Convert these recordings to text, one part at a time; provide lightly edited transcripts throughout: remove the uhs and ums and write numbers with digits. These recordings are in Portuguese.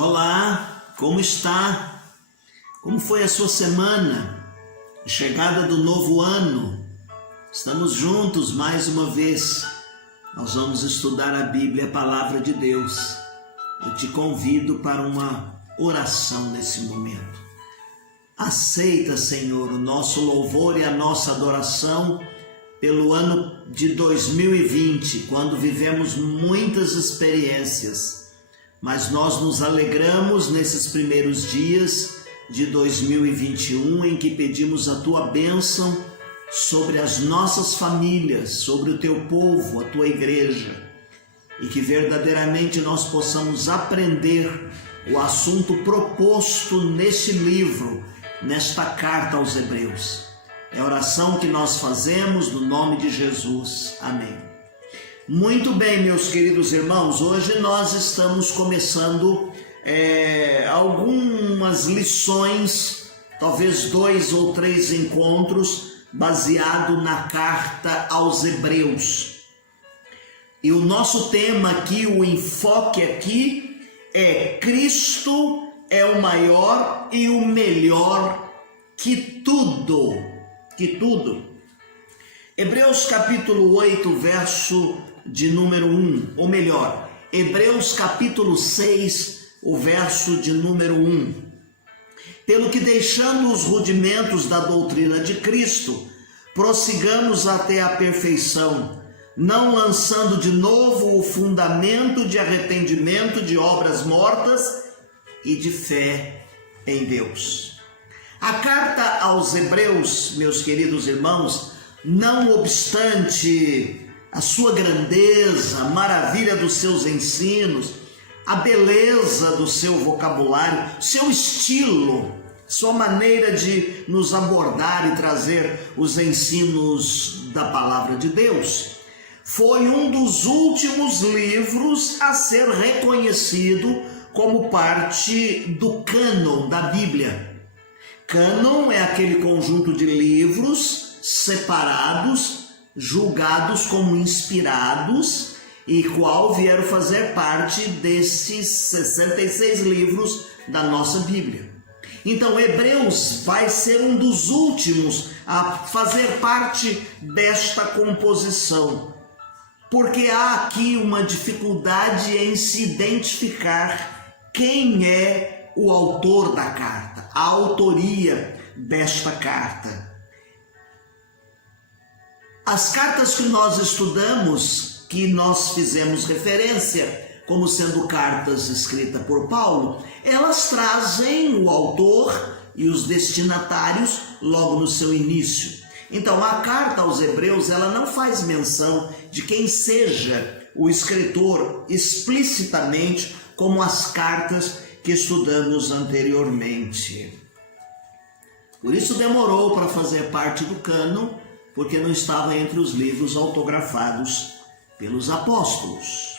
Olá, como está? Como foi a sua semana? A chegada do novo ano. Estamos juntos mais uma vez. Nós vamos estudar a Bíblia, a Palavra de Deus. Eu te convido para uma oração nesse momento. Aceita, Senhor, o nosso louvor e a nossa adoração pelo ano de 2020, quando vivemos muitas experiências, mas nós nos alegramos nesses primeiros dias de 2021 em que pedimos a Tua bênção sobre as nossas famílias, sobre o Teu povo, a Tua igreja, e que verdadeiramente nós possamos aprender o assunto proposto neste livro, nesta carta aos Hebreus. É a oração que nós fazemos no nome de Jesus. Amém. Muito bem, meus queridos irmãos, hoje nós estamos começando algumas lições, talvez 2 ou 3 encontros, baseado na carta aos Hebreus. E o nosso tema aqui, o enfoque aqui é: Cristo é o maior e o melhor que tudo. Hebreus capítulo 8, verso de número 1, ou melhor, Hebreus capítulo 6, o verso de número 1. Pelo que, deixando os rudimentos da doutrina de Cristo, prossigamos até a perfeição, não lançando de novo o fundamento de arrependimento de obras mortas e de fé em Deus. A carta aos Hebreus, meus queridos irmãos, não obstante a sua grandeza, a maravilha dos seus ensinos, a beleza do seu vocabulário, seu estilo, sua maneira de nos abordar e trazer os ensinos da palavra de Deus, foi um dos últimos livros a ser reconhecido como parte do cânon da Bíblia. Cânon é aquele conjunto de livros separados, julgados como inspirados, e qual vieram fazer parte desses 66 livros da nossa Bíblia. Então, Hebreus vai ser um dos últimos a fazer parte desta composição, porque há aqui uma dificuldade em se identificar quem é o autor da carta, a autoria desta carta. As cartas que nós estudamos, que nós fizemos referência como sendo cartas escritas por Paulo, elas trazem o autor e os destinatários logo no seu início. Então, a carta aos Hebreus, ela não faz menção de quem seja o escritor explicitamente, como as cartas que estudamos anteriormente. Por isso demorou para fazer parte do cânon, porque não estava entre os livros autografados pelos apóstolos.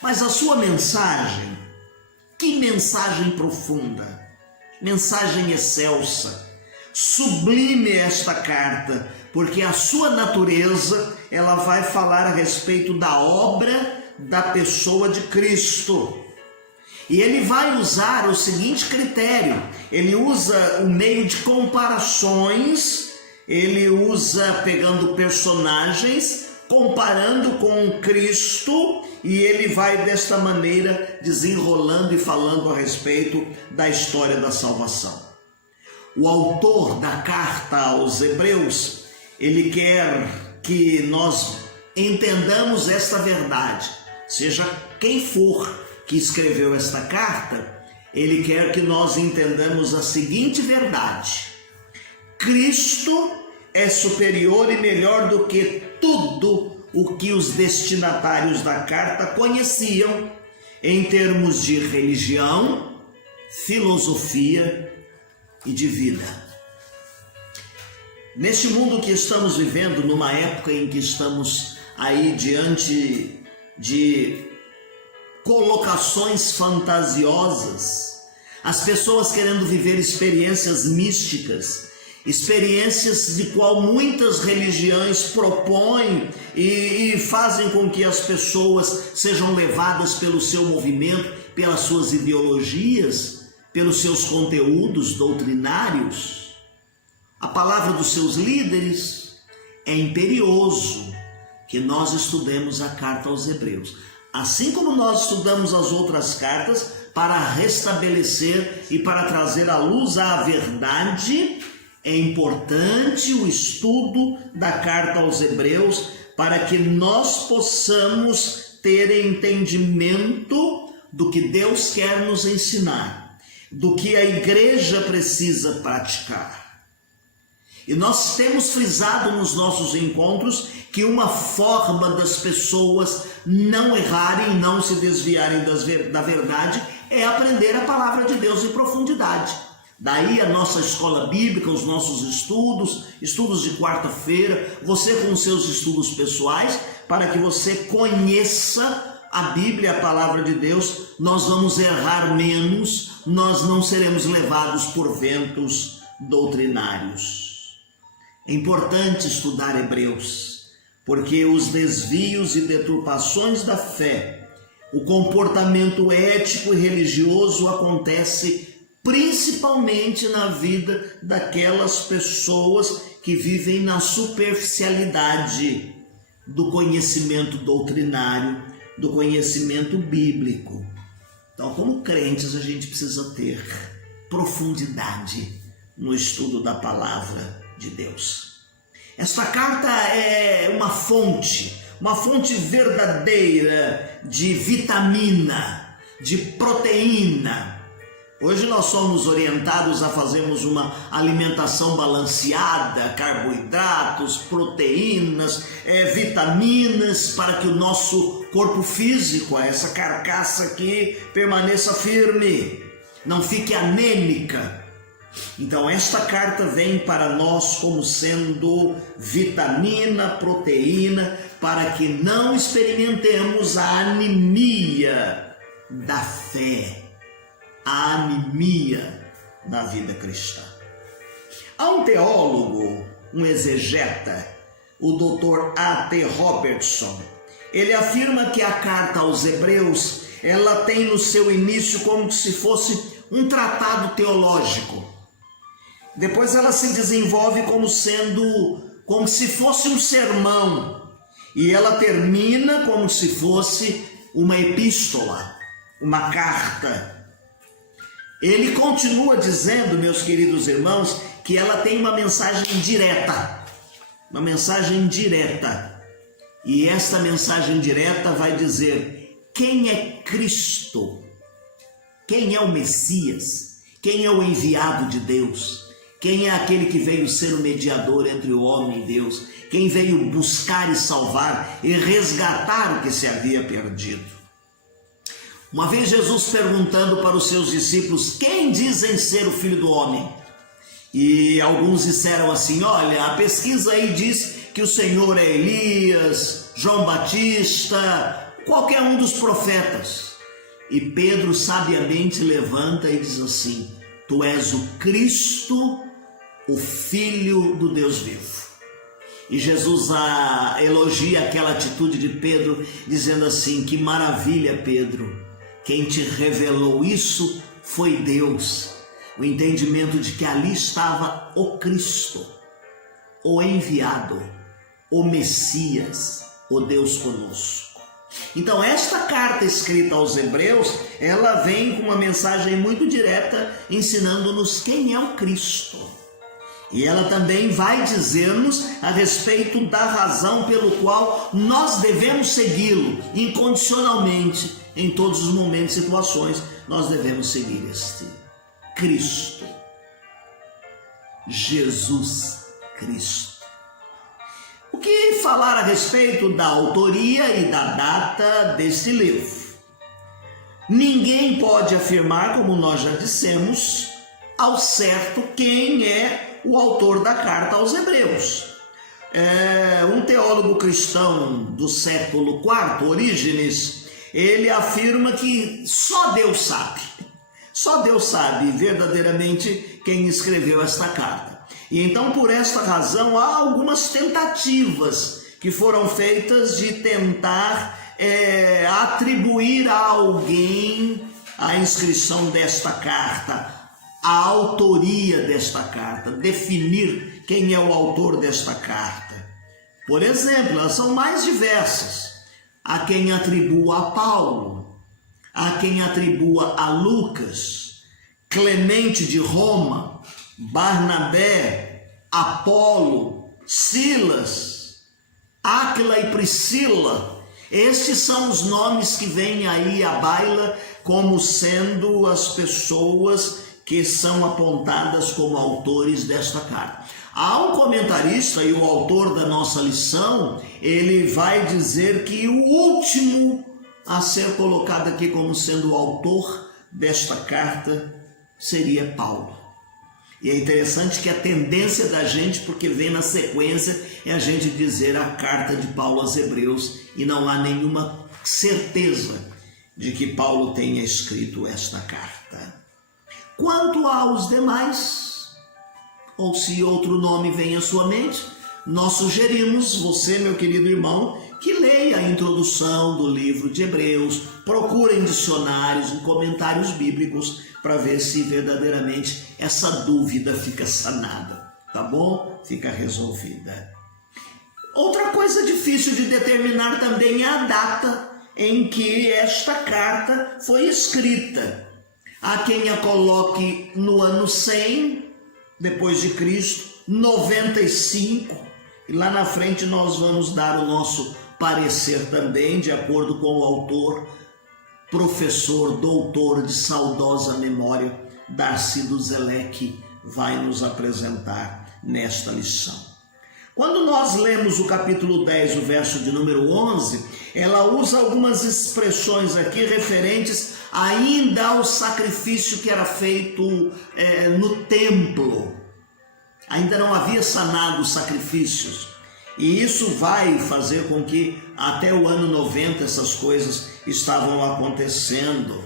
Mas a sua mensagem, que mensagem profunda, mensagem excelsa, sublime esta carta, porque a sua natureza, ela vai falar a respeito da obra da pessoa de Cristo. E ele vai usar o seguinte critério: ele usa o meio de comparações, ele usa pegando personagens, comparando com Cristo, e ele vai desta maneira desenrolando e falando a respeito da história da salvação. O autor da carta aos Hebreus, ele quer que nós entendamos esta verdade, seja quem for que escreveu esta carta, ele quer que nós entendamos a seguinte verdade: Cristo é superior e melhor do que tudo o que os destinatários da carta conheciam em termos de religião, filosofia e de vida. Neste mundo que estamos vivendo, numa época em que estamos aí diante de colocações fantasiosas, as pessoas querendo viver experiências místicas, experiências de qual muitas religiões propõem e fazem com que as pessoas sejam levadas pelo seu movimento, pelas suas ideologias, pelos seus conteúdos doutrinários. A palavra dos seus líderes. É imperioso que nós estudemos a carta aos Hebreus, assim como nós estudamos as outras cartas, para restabelecer e para trazer à luz a verdade. É importante o estudo da carta aos Hebreus para que nós possamos ter entendimento do que Deus quer nos ensinar, do que a igreja precisa praticar. E nós temos frisado nos nossos encontros que uma forma das pessoas não errarem, não se desviarem da verdade, é aprender a palavra de Deus em profundidade. Daí a nossa escola bíblica, os nossos estudos de quarta-feira, você com os seus estudos pessoais, para que você conheça a Bíblia, a palavra de Deus. Nós vamos errar menos, nós não seremos levados por ventos doutrinários. É importante estudar Hebreus, porque os desvios e deturpações da fé, o comportamento ético e religioso acontece principalmente na vida daquelas pessoas que vivem na superficialidade do conhecimento doutrinário, do conhecimento bíblico. Então, como crentes, a gente precisa ter profundidade no estudo da palavra de Deus. Esta carta é uma fonte verdadeira de vitamina, de proteína. Hoje nós somos orientados a fazermos uma alimentação balanceada, carboidratos, proteínas, vitaminas, para que o nosso corpo físico, essa carcaça aqui, permaneça firme, não fique anêmica. Então esta carta vem para nós como sendo vitamina, proteína, para que não experimentemos a anemia da fé, a anemia da vida cristã. Há um teólogo, um exegeta, o Dr. A.T. Robertson. Ele afirma que a carta aos Hebreus, ela tem no seu início como se fosse um tratado teológico. Depois ela se desenvolve como se fosse um sermão, e ela termina como se fosse uma epístola, uma carta. Ele continua dizendo, meus queridos irmãos, que ela tem uma mensagem direta, e esta mensagem direta vai dizer quem é Cristo, quem é o Messias, quem é o enviado de Deus, quem é aquele que veio ser o mediador entre o homem e Deus, quem veio buscar e salvar e resgatar o que se havia perdido. Uma vez Jesus perguntando para os seus discípulos, quem dizem ser o Filho do Homem? E alguns disseram assim, olha, a pesquisa aí diz que o Senhor é Elias, João Batista, qualquer um dos profetas. E Pedro sabiamente levanta e diz assim, tu és o Cristo, o Filho do Deus vivo. E Jesus elogia aquela atitude de Pedro, dizendo assim, que maravilha, Pedro, quem te revelou isso foi Deus. O entendimento de que ali estava o Cristo, o enviado, o Messias, o Deus conosco. Então esta carta escrita aos Hebreus, ela vem com uma mensagem muito direta, ensinando-nos quem é o Cristo. E ela também vai dizer-nos a respeito da razão pelo qual nós devemos segui-lo incondicionalmente, em todos os momentos e situações, nós devemos seguir este Cristo, Jesus Cristo. O que falar a respeito da autoria e da data deste livro? Ninguém pode afirmar, como nós já dissemos, ao certo quem é o autor da carta aos Hebreus. Um teólogo cristão do século IV, Orígenes, ele afirma que só Deus sabe verdadeiramente quem escreveu esta carta. E então, por esta razão, há algumas tentativas que foram feitas de tentar atribuir a alguém a inscrição desta carta, a autoria desta carta, definir quem é o autor desta carta. Por exemplo, elas são mais diversas. Há quem atribua a Paulo, há quem atribua a Lucas, Clemente de Roma, Barnabé, Apolo, Silas, Áquila e Priscila. Estes são os nomes que vêm aí à baila como sendo as pessoas que são apontadas como autores desta carta. Há um comentarista e o autor da nossa lição, ele vai dizer que o último a ser colocado aqui como sendo o autor desta carta seria Paulo. E é interessante que a tendência da gente, porque vem na sequência, é a gente dizer a carta de Paulo aos Hebreus, e não há nenhuma certeza de que Paulo tenha escrito esta carta. Quanto aos demais, ou se outro nome vem à sua mente, nós sugerimos, você, meu querido irmão, que leia a introdução do livro de Hebreus, procure em dicionários, em comentários bíblicos, para ver se verdadeiramente essa dúvida fica sanada, tá bom? Fica resolvida. Outra coisa difícil de determinar também é a data em que esta carta foi escrita. Há quem a coloque no ano 100 depois de Cristo, 95, e lá na frente nós vamos dar o nosso parecer também, de acordo com o autor, professor, doutor de saudosa memória, Darcy do Zelec, vai nos apresentar nesta lição. Quando nós lemos o capítulo 10, o verso de número 11, ela usa algumas expressões aqui referentes ainda ao sacrifício que era feito no templo. Ainda não havia sanado os sacrifícios. E isso vai fazer com que até o ano 90 essas coisas estavam acontecendo.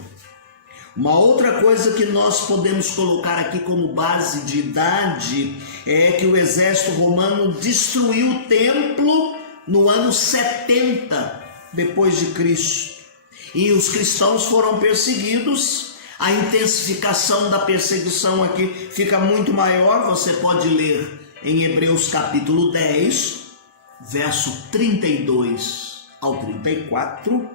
Uma outra coisa que nós podemos colocar aqui como base de idade é que o exército romano destruiu o templo no ano 70 depois de Cristo. E os cristãos foram perseguidos. A intensificação da perseguição aqui fica muito maior. Você pode ler em Hebreus capítulo 10, verso 32 ao 34.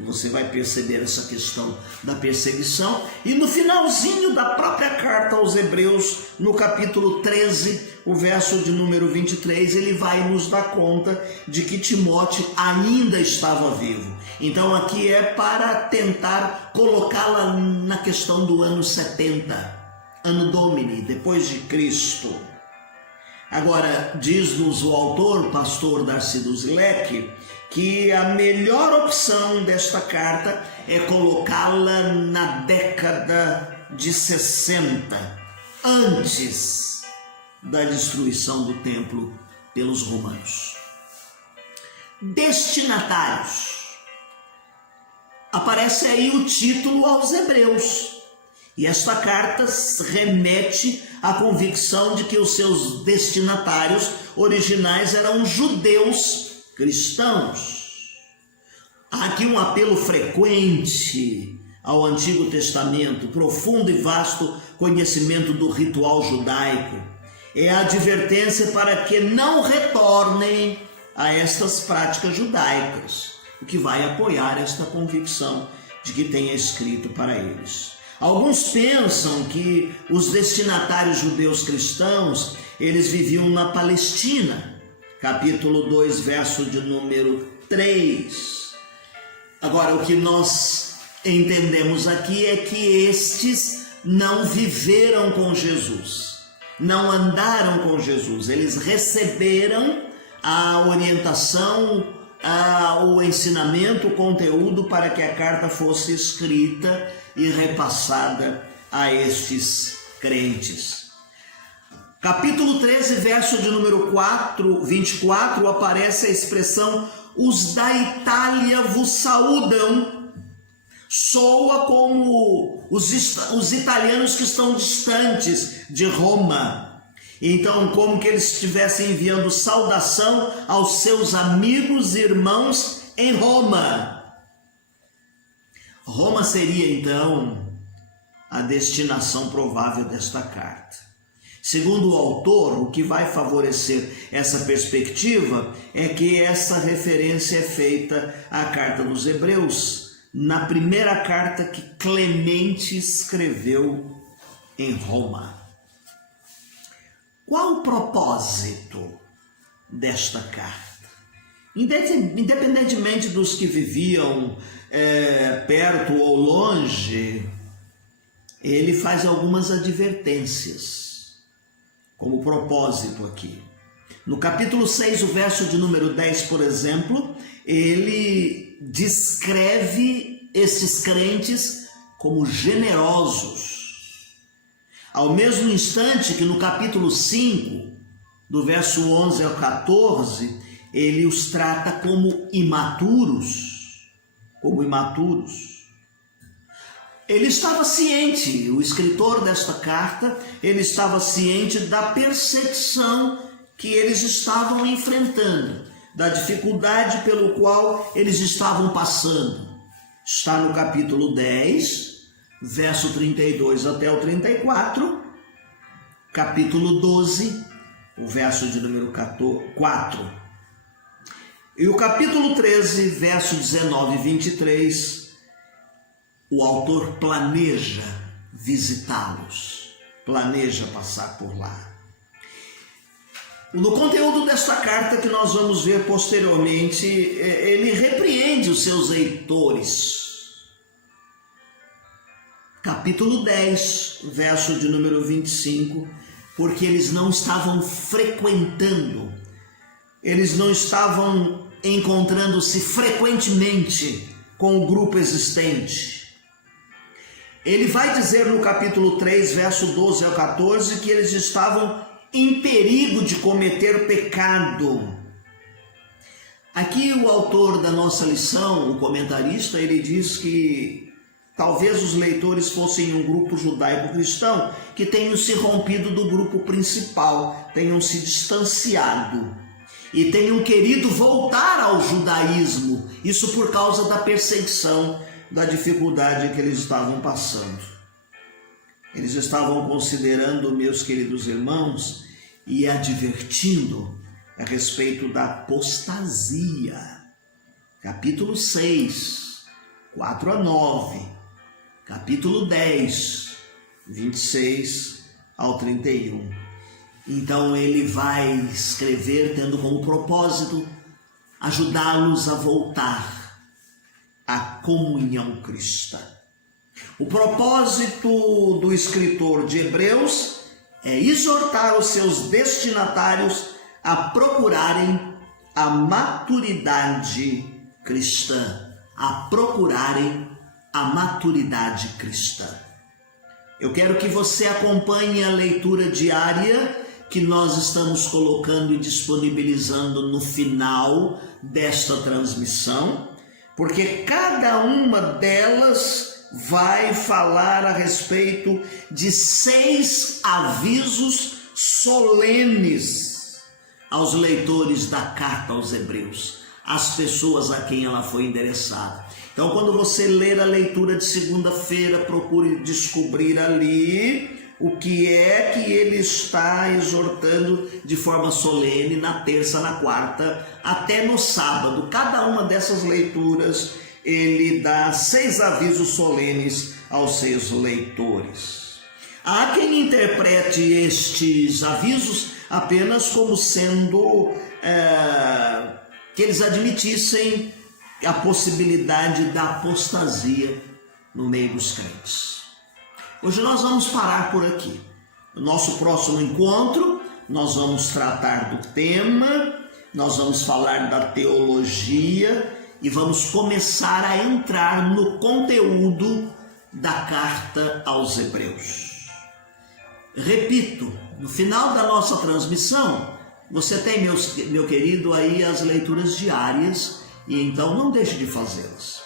Você vai perceber essa questão da perseguição. E no finalzinho da própria carta aos Hebreus, no capítulo 13, o verso de número 23, ele vai nos dar conta de que Timóteo ainda estava vivo. Então aqui é para tentar colocá-la na questão do ano 70, ano Domini, depois de Cristo. Agora, diz-nos o autor, pastor Darcy do Zelec, que a melhor opção desta carta é colocá-la na década de 60, antes da destruição do templo pelos romanos. Destinatários. Aparece aí o título aos Hebreus. E esta carta remete à convicção de que os seus destinatários originais eram judeus cristãos. Há aqui um apelo frequente ao Antigo Testamento, profundo e vasto conhecimento do ritual judaico. É a advertência para que não retornem a estas práticas judaicas, o que vai apoiar esta convicção de que tenha escrito para eles. Alguns pensam que os destinatários judeus cristãos, eles viviam na Palestina, capítulo 2, verso de número 3. Agora, o que nós entendemos aqui é que estes não viveram com Jesus, não andaram com Jesus, eles receberam a orientação, o ensinamento, o conteúdo para que a carta fosse escrita e repassada a estes crentes. Capítulo 13, verso de número 24, aparece a expressão "os da Itália vos saúdam". Soa como os italianos que estão distantes de Roma. Então, como que eles estivessem enviando saudação aos seus amigos e irmãos em Roma. Roma seria, então, a destinação provável desta carta. Segundo o autor, o que vai favorecer essa perspectiva é que essa referência é feita à carta dos Hebreus, na primeira carta que Clemente escreveu em Roma. Qual o propósito desta carta? Independentemente dos que viviam perto ou longe, ele faz algumas advertências, como propósito aqui. No capítulo 6, o verso de número 10, por exemplo, ele descreve esses crentes como generosos. Ao mesmo instante que no capítulo 5, do verso 11 ao 14, ele os trata como imaturos. Ele estava ciente, o escritor desta carta, ele estava ciente da perseguição que eles estavam enfrentando, da dificuldade pelo qual eles estavam passando. Está no capítulo 10, verso 32 até o 34, capítulo 12, o verso de número 4, e o capítulo 13, verso 19 e 23, o autor planeja visitá-los, planeja passar por lá. No conteúdo desta carta que nós vamos ver posteriormente, ele repreende os seus leitores. Capítulo 10, verso de número 25, porque eles não estavam frequentando, eles não estavam encontrando-se frequentemente com o grupo existente. Ele vai dizer no capítulo 3, verso 12 ao 14, que eles estavam em perigo de cometer pecado. Aqui o autor da nossa lição, o comentarista, ele diz que talvez os leitores fossem um grupo judaico-cristão que tenham se rompido do grupo principal, tenham se distanciado e tenham querido voltar ao judaísmo, isso por causa da perseguição, da dificuldade que eles estavam passando. Eles estavam considerando, meus queridos irmãos, e advertindo a respeito da apostasia. Capítulo 6, 4 a 9, capítulo 10, 26 ao 31. Então ele vai escrever tendo como propósito ajudá-los a voltar à comunhão cristã. O propósito do escritor de Hebreus é exortar os seus destinatários a procurarem a maturidade cristã, Eu quero que você acompanhe a leitura diária que nós estamos colocando e disponibilizando no final desta transmissão, porque cada uma delas vai falar a respeito de 6 avisos solenes aos leitores da carta aos Hebreus, às pessoas a quem ela foi endereçada. Então, quando você ler a leitura de segunda-feira, procure descobrir ali o que é que ele está exortando de forma solene na terça, na quarta, até no sábado. Cada uma dessas leituras ele dá 6 avisos solenes aos seus leitores. Há quem interprete estes avisos apenas como sendo que eles admitissem a possibilidade da apostasia no meio dos crentes. Hoje nós vamos parar por aqui. No nosso próximo encontro, nós vamos tratar do tema, nós vamos falar da teologia e vamos começar a entrar no conteúdo da carta aos Hebreus. Repito, no final da nossa transmissão, você tem, meu querido, aí as leituras diárias, e então não deixe de fazê-las.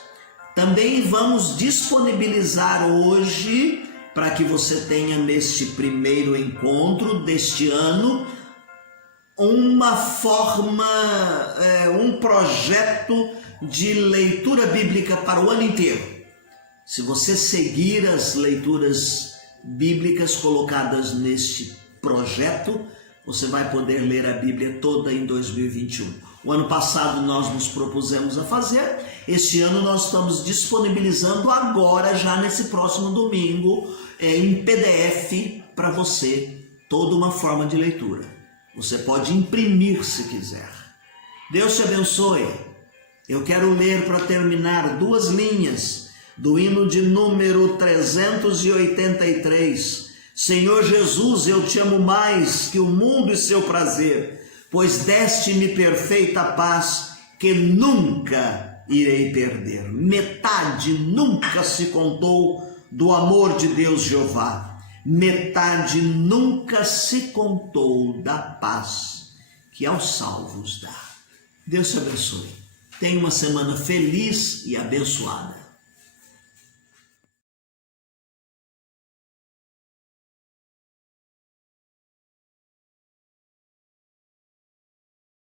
Também vamos disponibilizar hoje para que você tenha neste primeiro encontro deste ano uma forma, um projeto de leitura bíblica para o ano inteiro. Se você seguir as leituras bíblicas colocadas neste projeto, você vai poder ler a Bíblia toda em 2021. O ano passado nós nos propusemos a fazer, este ano nós estamos disponibilizando agora, já nesse próximo domingo, em PDF para você, toda uma forma de leitura. Você pode imprimir se quiser. Deus te abençoe. Eu quero ler para terminar 2 linhas do hino de número 383. Senhor Jesus, eu te amo mais que o mundo e seu prazer, pois deste-me perfeita paz que nunca irei perder. Metade nunca se contou do amor de Deus Jeová. Metade nunca se contou da paz que aos salvos dá. Deus te abençoe. Tenha uma semana feliz e abençoada.